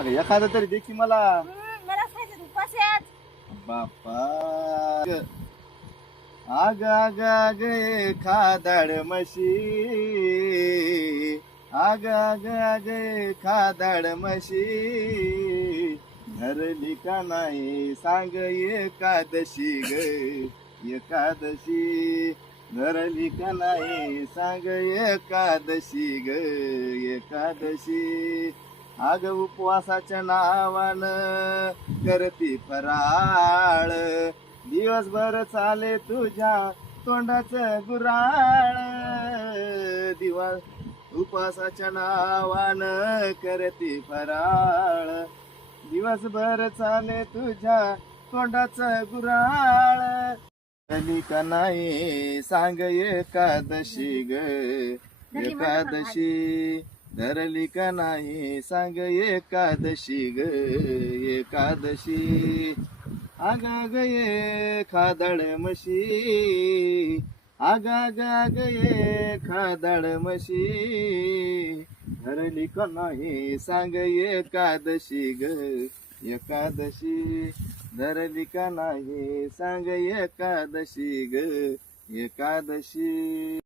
अगं एखादं तरी दे की मला. मला खायचं उपास आहे आज. बाप्पा आग आग आग खादाड म्हशी, आग आग आग खादाड म्हशी, धरली का नाही सांग एकादशी ग, एकादशी धरली का नाही सांग एकादशी ग, एकादशी. आग उपवासाच्या नावानं करती फराळ, दिवसभर चाले तुझ्या तोंडाचं गुराळ, दिवस उपासाच्या नावानं करती फराळ, दिवसभर चाले तुझ्या तोंडाचं गुराळ, धरली का नाही सांग एकादशी ग, एकादशी धरली का नाही सांग एकादशी ग, एकादशी. आग आग खादड म्हशी, आग आग आग खादड म्हशी, धरली का नाही सांग एकादशी ग, एकादशी धरली का नाही सांग एकादशी ग, एकादशी.